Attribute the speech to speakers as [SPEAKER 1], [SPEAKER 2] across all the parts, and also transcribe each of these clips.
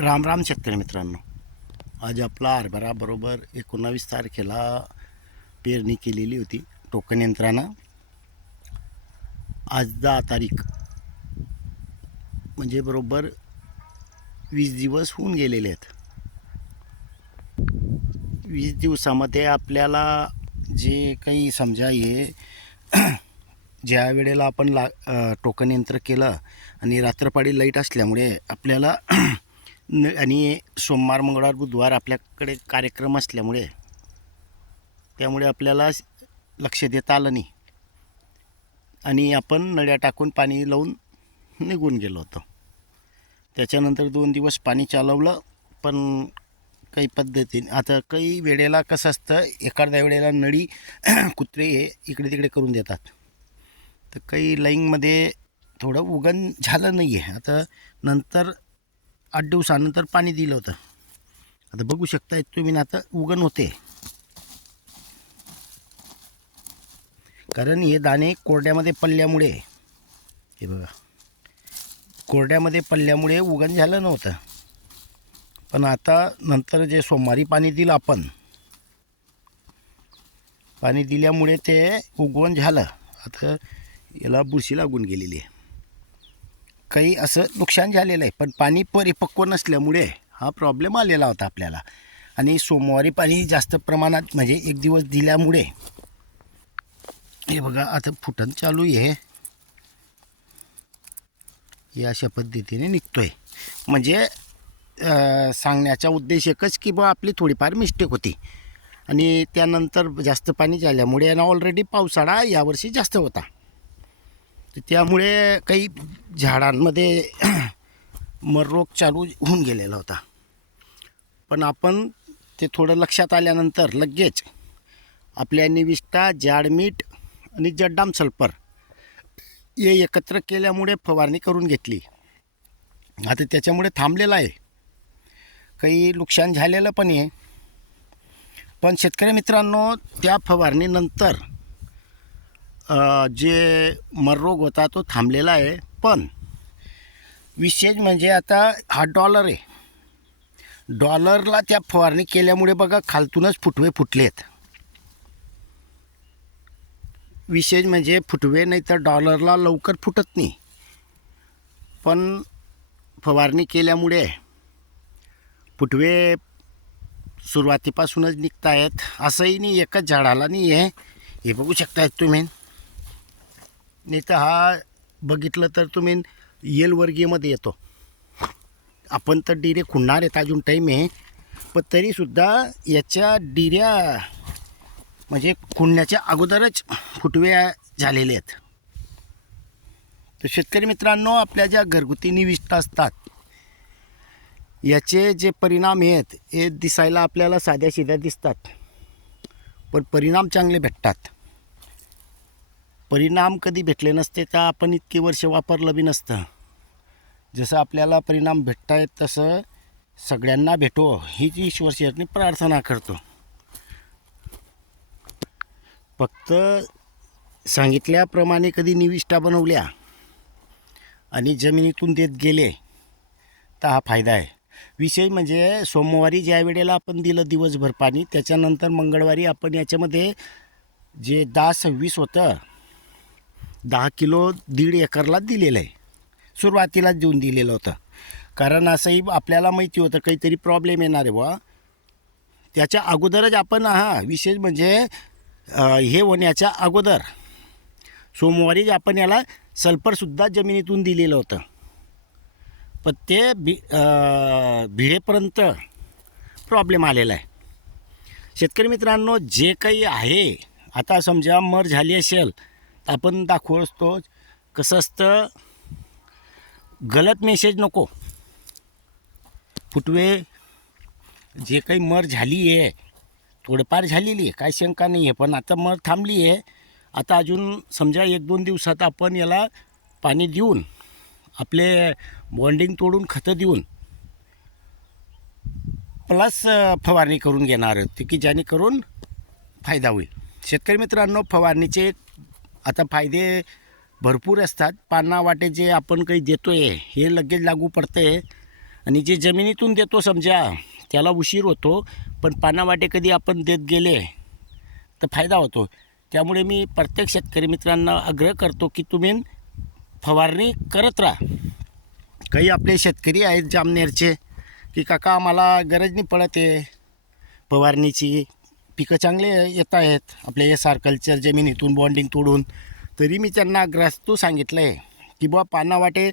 [SPEAKER 1] राम राम शेतकरी मित्रांनो. आज आपला हरभराबरोबर एकोणावीस तारखेला पेरणी केलेली होती टोकन यंत्रानं. आज दहा तारीख. म्हणजे बरोबर वीस दिवस होऊन गेलेले आहेत. वीस दिवसामध्ये आपल्याला जे काही समजा हे ज्या वेळेला आपण ला टोकन यंत्र केलं आणि रात्रपाडी लाइट असल्यामुळे आपल्याला न आणि सोमवार मंगळवार बुधवार आपल्याकडे कार्यक्रम असल्यामुळे त्यामुळे आपल्याला लक्ष देता आलं नाही. आणि आपण नळ्या टाकून पाणी लावून निघून गेलो होतो. त्याच्यानंतर दोन दिवस पाणी चालवलं पण काही पद्धतीने आता काही वेळेला कसं असतं एखाद्या वेळेला नळी कुत्रे इकडे तिकडे करून देतात. तर काही लाईंगमध्ये थोडं उगण झालं नाही आहे आता नंतर आठ दिवसानंतर पाणी दिलं होतं. आता बघू शकताय तुम्ही ना आता उगण होते. कारण हे दाणे कोरड्यामध्ये पडल्यामुळे हे बघा. कोरड्यामध्ये पडल्यामुळे उगण झालं नव्हतं. पण आता नंतर जे सोमवारी पाणी दिलं आपण पाणी दिल्यामुळे ते उगवण झालं. आता याला बुरशी लागून गेलेली आहे. काही असं नुकसान झालेलं आहे. पण पाणी परिपक्व नसल्यामुळे हा प्रॉब्लेम आलेला होता आपल्याला. आणि सोमवारी पाणी जास्त प्रमाणात म्हणजे एक दिवस दिल्यामुळे हे बघा आता फुटण चालू आहे. हे अशा पद्धतीने निघतोय. म्हणजे सांगण्याचा उद्देश एकच की बा आपली थोडीफार मिस्टेक होती. आणि त्यानंतर जास्त पाणी झाल्यामुळे ना ऑलरेडी पावसाळा यावर्षी जास्त होता. तर त्यामुळे काही झाडांमध्ये मर रोग चालू होऊन गेलेला होता. पण आपण ते थोडं लक्षात आल्यानंतर लगेच आपल्या निविष्ठा जाडमीठ आणि जड्डाम सल्फर हे एकत्र केल्यामुळे फवारणी करून घेतली. आता त्याच्यामुळे थांबलेलं आहे. काही नुकसान झालेलं पण आहे. पण शेतकरी मित्रांनो त्या फवारणीनंतर जे मररोग होता तो थांबलेला आहे. पण विशेष म्हणजे आता हा डॉलर आहे. डॉलरला त्या फवारणी केल्यामुळे बघा खालतूनच फुटवे फुटलेत. विशेष म्हणजे फुटवे नाही तर डॉलरला लवकर फुटत नाही. पण फवारणी केल्यामुळे फुटवे सुरुवातीपासूनच निघत आहेत असंही नाही एकच झाडाला नाही आहे. हे बघू शकतायत तुम्ही. नाही तर हा बघितलं तर तुम्ही येल वर्गीयमध्ये येतो. आपण तर डिरे खुणणार आहेत अजून टाईम आहे. पण तरीसुद्धा याच्या डिऱ्या म्हणजे खुणण्याच्या अगोदरच फुटवे झालेले आहेत. तर शेतकरी मित्रांनो आपल्या ज्या घरगुती निविष्ट असतात याचे जे परिणाम आहेत हे दिसायला आपल्याला साध्या शिध्या दिसतात. पण परिणाम चांगले भेटतात. परिणाम कधी भेटले नसते तर आपण इतकी वर्ष वापरलं बी नसतं. जसं आपल्याला परिणाम भेटतायत तसं सगळ्यांना भेटो हीच ईश्वरचरणी प्रार्थना करतो. फक्त सांगितल्याप्रमाणे कधी निविष्ठा बनवल्या आणि जमिनीतून देत गेले तर हा फायदा आहे. विषय म्हणजे सोमवारी ज्या वेळेला आपण दिलं दिवसभर पाणी त्याच्यानंतर मंगळवारी आपण याच्यामध्ये जे दहा सव्वीस होतं दहा किलो दीड एकरला दिलेलं आहे. सुरुवातीलाच देऊन दिलेलं होतं. कारण असंही आपल्याला माहिती होतं काहीतरी प्रॉब्लेम येणार आहे बा त्याच्या अगोदरच आपण हा विशेष म्हणजे हे होण्याच्या अगोदर सोमवारीच आपण याला सल्फरसुद्धा जमिनीतून दिलेलं होतं. पण ते बि भिडेपर्यंत प्रॉब्लेम आलेला आहे. शेतकरी मित्रांनो जे काही आहे आता समजा मर झाली असेल आपण दाखवू असतो कसं असतं गलत मेसेज नको. फुटवे जे काही मर झाली आहे थोडंफार झालेली आहे काय शंका नाही आहे पण आता मर थांबली आहे आता अजून समजा एक दोन दिवसात आपण याला पाणी देऊन आपले बॉन्डिंग तोडून खतं देऊन प्लस फवारणी करून घेणार आहोत की जेणेकरून फायदा होईल. शेतकरी मित्रांनो फवारणीचे आता फायदे भरपूर असतात. पाना वाटे जे आपण काही देतो आहे हे लगेच लागू पडतं. आहे आणि जे जमिनीतून देतो समजा त्याला उशीर होतो. पण पानावाटे कधी आपण देत गेले तर फायदा होतो. त्यामुळे मी प्रत्येक शेतकरी मित्रांना आग्रह करतो की तुम्ही फवारणी करत राहा. काही आपले शेतकरी आहेत जामनेरचे की काका आम्हाला गरज नाही पडत आहे फवारणीची. पिकं चांगले येत आहेत. आपल्या एस आर कल्चर जमिनीतून बॉन्डिंग तोडून. तरी मी त्यांना ग्रास्तू सांगितलं आहे की बुवा पानावाटे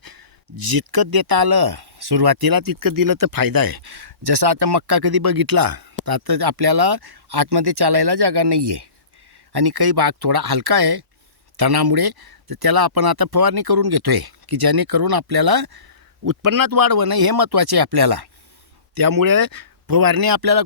[SPEAKER 1] जितकं देता आलं सुरुवातीला तितकं दिलं तर फायदा आहे. जसं आता मक्का कधी बघितला तर आता आपल्याला आतमध्ये चालायला जागा नाही आहे आणि काही भाग थोडा हलका आहे तणामुळे तर त्याला आपण आता फवारणी करून घेतो आहे की जेणेकरून आपल्याला उत्पन्नात वाढवणं हे महत्त्वाचे आहे आपल्याला. त्यामुळे फवारणी आपल्याला